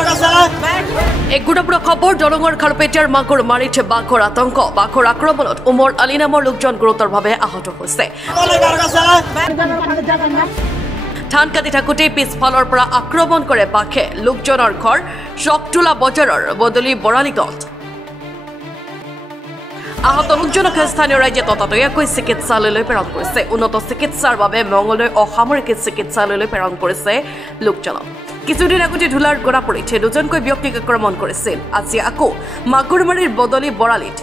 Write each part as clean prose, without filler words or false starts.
এক গুৰুত্বপূৰ্ণ খবৰ দৰঙৰ খাৰপেটীয়াৰ মাগুৰ মাৰিছে বাঘৰ আতংক বাঘৰ আক্ৰমণত উমৰ আলী নামৰ লোকজন গুৰুতৰভাৱে আহত হৈছে ধান কাটি থাকোঁতে পিছফালৰ পৰা আক্ৰমণ কৰে বাঘে লোকজনৰ ঘৰ চকটোলা বজাৰৰ বদলি বৰালিগঞ্জ আহত লোকজনক স্থানীয় ৰাইজে ততাতৈয়াকৈ চিকিৎসালয়লৈ প্ৰেৰণ কৰিছে উন্নত চিকিৎসাৰ বাবে মংগলদৈ অসামৰিক চিকিৎসালয়লৈ প্ৰেৰণ কৰিছে লোকজনক কিছুদিন আগতে ধুলাৰ গৰা পৰিছে দুজনকৈ ব্যক্তিক আক্ৰমণ কৰিছিল আজি আকৌ মাগুৰমাৰীৰ বদলি বৰালিত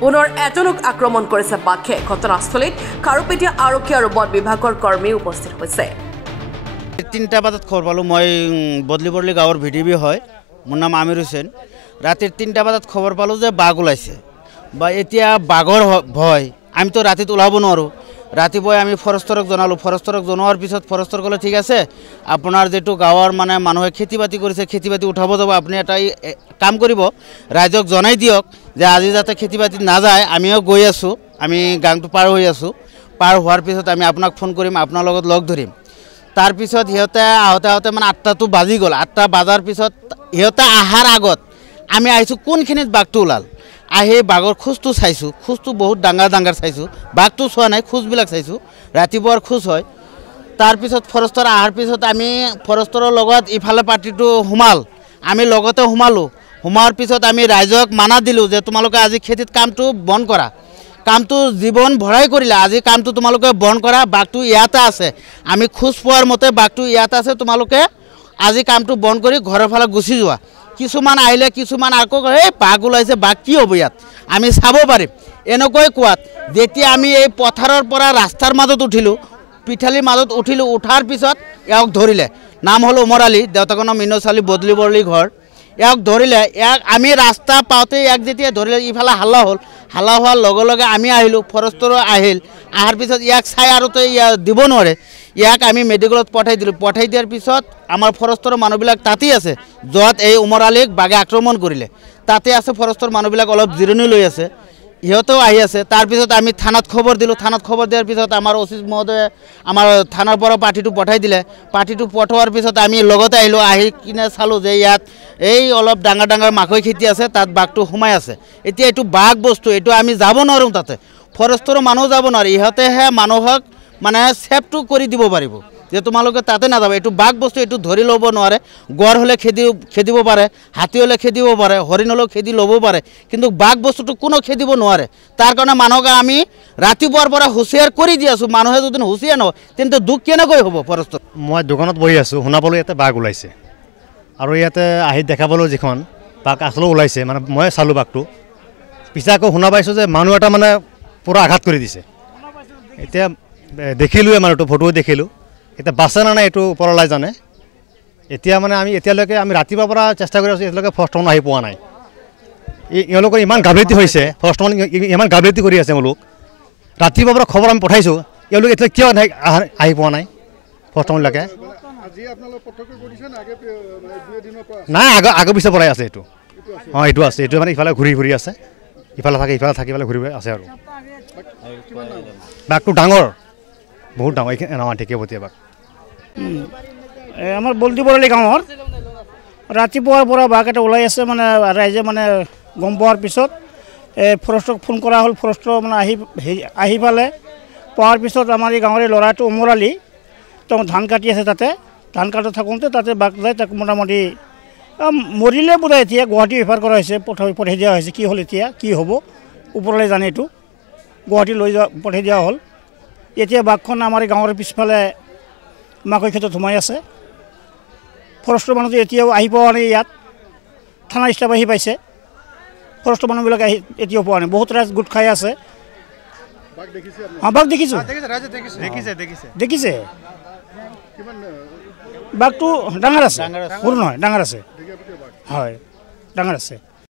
পুনৰ এজনক আক্ৰমণ কৰিছে বাঘে ঘটনাস্থলীত খাৰুপেটীয়া আৰক্ষী আৰু বন বিভাগৰ কৰ্মী উপস্থিত হৈছে 3টা বজাত খবৰ পালোঁ মই বদলি বৰলি গাঁৱৰ ভিডিবি হয় মোৰ নাম আমিৰ হুছেইন ৰাতিৰ 3টা বজাত খবৰ পালোঁ যে বাঘ ওলাইছে বা এতিয়া বাঘৰ ভয় আমি তো ৰাতিত ওলাব নোৱাৰোঁ ৰাতিপুৱাই আমি ফৰেষ্টৰক জনালোঁ ফৰেষ্টৰক জনোৱাৰ পিছত ফৰেষ্টৰ ক'লে ঠিক আছে আপোনাৰ যেটো গাঁৱৰ মানে মানুহে খেতি বাতি কৰিছে খেতি বাতি উঠাব যাব আপুনি এটা কাম কৰিব ৰাইজক জনাই দিয়ক যে আজি যাতে খেতি বাতি নাযায় আমিও গৈ আছোঁ আমি গাংটো পাৰ হৈ আছোঁ পাৰ হোৱাৰ পিছত আমি আপোনাক ফোন কৰিম আপোনাৰ লগত লগ ধৰিম তাৰ পিছত সিহঁতে আহোঁতে মানে 8টাটো বাজি গ'ল 8টা বাজাৰ পিছত সিহঁতে আহাৰ আগত আমি আহিছোঁ কোনখিনিত বাঘটো ওলাল আহি বাঘৰ খোজটো চাইছোঁ খোজটো বহুত ডাঙৰ চাইছোঁ বাঘটো চোৱা নাই খোজবিলাক চাইছোঁ ৰাতিপুৱাৰ খোজ হয় তাৰপিছত ফৰেষ্টৰ আহাৰ পিছত আমি ফৰেষ্টৰৰ লগত ইফালে পাৰ্টিটো সোমাল আমি লগতে সোমাৱাৰ পিছত আমি ৰাইজক মানা দিলোঁ যে তোমালোকে আজি খেতিত কামটো বন্ধ কৰা কামটো জীৱন ভৰাই কৰিলে আজি কামটো তোমালোকে বন্ধ কৰা বাঘটো ইয়াতে আছে আমি খোজ পোৱাৰ মতে বাঘটো ইয়াতে আছে তোমালোকে আজি কামটো বন্ধ কৰি ঘৰৰ ফালে গুচি যোৱা কিছুমান আহিলে কিছুমান আকৌ এই বাঘ ওলাইছে বাঘ কি হ'ব ইয়াত আমি চাব পাৰিম এনেকৈ কোৱাত যেতিয়া আমি এই পথাৰৰ পৰা ৰাস্তাৰ মাজত উঠিলোঁ পিঠালিৰ মাজত উঠিলোঁ উঠাৰ পিছত ইয়াক ধৰিলে নাম হ'ল উমৰ আলী দেউতাকৰ নাম মিনচ আলী বদলি বৰলি ঘৰ ইয়াক ধৰিলে ইয়াক আমি ৰাস্তা পাওঁতে ইয়াক যেতিয়া ধৰিলে ইফালে হাল্লা হ'ল হাল্লা হোৱাৰ লগে লগে আমি আহিলোঁ ফৰেষ্টৰো আহিল আহাৰ পিছত ইয়াক চাই আৰু তো ইয়াক দিব নোৱাৰে ইয়াক আমি মেডিকেলত পঠাই দিলোঁ পঠাই দিয়াৰ পিছত আমাৰ ফৰেষ্টৰ মানুহবিলাক তাতেই আছে য'ত এই উমৰ আলীক বাঘে আক্ৰমণ কৰিলে তাতে আছে ফৰেষ্টৰ মানুহবিলাক অলপ জিৰণি লৈ আছে ইহঁতেও আহি আছে তাৰপিছত আমি থানাত খবৰ দিলোঁ থানাত খবৰ দিয়াৰ পিছত আমাৰ অচিত মহোদয়ে আমাৰ থানাৰ পৰা পাৰ্টিটো পঠাই দিলে পাৰ্টিটো পঠোৱাৰ পিছত আমি লগতে আহিলোঁ আহি কিনে চালোঁ যে ইয়াত এই অলপ ডাঙৰ মাকৈ খেতি আছে তাত বাঘটো সোমাই আছে এতিয়া এইটো বাঘ বস্তু এইটো আমি যাব নোৱাৰোঁ তাতে ফৰেষ্টৰ মানুহ যাব নোৱাৰে ইহঁতেহে মানুহক মানে সেফটো কৰি দিব পাৰিব যে তোমালোকে তাতে নাযাব এইটো বাঘ বস্তু এইটো ধৰি ল'ব নোৱাৰে গড় হ'লে খেদিব পাৰে হাতী হ'লে খেদিব পাৰে হৰিণ হ'লেও খেদি ল'ব পাৰে কিন্তু বাঘ বস্তুটো কোনো খেদিব নোৱাৰে তাৰ কাৰণে মানুহক আমি ৰাতিপুৱাৰ পৰা হুঁচিয়াৰ কৰি দি আছোঁ মানুহে যদি হুঁচিয়াৰ নহয় তেন্তে দুখ কেনেকৈ হ'ব ফৰেষ্টৰ মই দোকানত বহি আছোঁ শুনা পালোঁ ইয়াতে বাঘ ওলাইছে আৰু ইয়াতে আহি দেখা পালোঁ যিখন বাঘ আচলতে ওলাইছে মানে মই চালোঁ বাঘটো পিছে আকৌ শুনা পাইছোঁ যে মানুহ এটা মানে পূৰা আঘাত কৰি দিছে এতিয়া দেখিলোঁৱে মানুহটো ফটো দেখিলোঁ এতিয়া বাচে না নাই এইটো ওপৰলাই জানে এতিয়া মানে আমি এতিয়ালৈকে আমি ৰাতিপুৱাৰ পৰা চেষ্টা কৰি আছোঁ এতিয়ালৈকে ফৰেষ্টৰ আহি পোৱা নাই এওঁলোকৰ ইমান গাফিলতি হৈছে ফৰেষ্টৰ ইমান গাফিলতি কৰি আছে এওঁলোক ৰাতিপুৱাৰ পৰা খবৰ আমি পঠাইছোঁ এওঁলোক এতিয়া কিয় আহি পোৱা নাই ফৰেষ্টৰবিলাকে নাই আগৰ পিছৰ পৰাই আছে এইটো অঁ এইটো আছে এইটো মানে ইফালে ঘূৰি আছে ইফালে থাকে ইফালে ঘূৰি আছে আৰু বাঘটো ডাঙৰ বহুত ডাঙৰ আমাৰ ঢেকীয়াপতীয়া বাঘ আমাৰ বলদি বৰালি গাঁৱৰ ৰাতিপুৱাৰ পৰা বাঘ এটা ওলাই আছে মানে ৰাইজে মানে গম পোৱাৰ পিছত ফৰেষ্টক ফোন কৰা হ'ল ফৰেষ্টৰ মানে আহি পালে পোৱাৰ পিছত আমাৰ এই গাঁৱৰে ল'ৰাটো উমৰ আলী তেওঁ ধান কাটি আছে তাতে ধান কাটি থাকোঁতে তাতে বাঘ যায় তাক মোটামুটি মৰিলে বোধহয় এতিয়া গুৱাহাটী ৰেফাৰ কৰা হৈছে পঠাই দিয়া হৈছে কি হ'ল এতিয়া কি হ'ব ওপৰলৈ জানে এইটো গুৱাহাটী পঠাই দিয়া হ'ল এতিয়া বাঘখন আমাৰ এই গাঁৱৰ পিছফালে মাকৈ ক্ষেত্ৰত সোমাই আছে ফৰেষ্টৰ মানুহটো এতিয়াও আহি পোৱা নাই ইয়াত থানা ষ্টাফ আহি পাইছে ফৰেষ্টৰ মানুহবিলাক এতিয়াও পোৱা নাই বহুত ৰাইজ গোট খাই আছে অঁ বাঘ দেখিছোঁ দেখিছে বাঘটো ডাঙৰ আছে সৰু নহয় ডাঙৰ আছে হয় ডাঙৰ আছে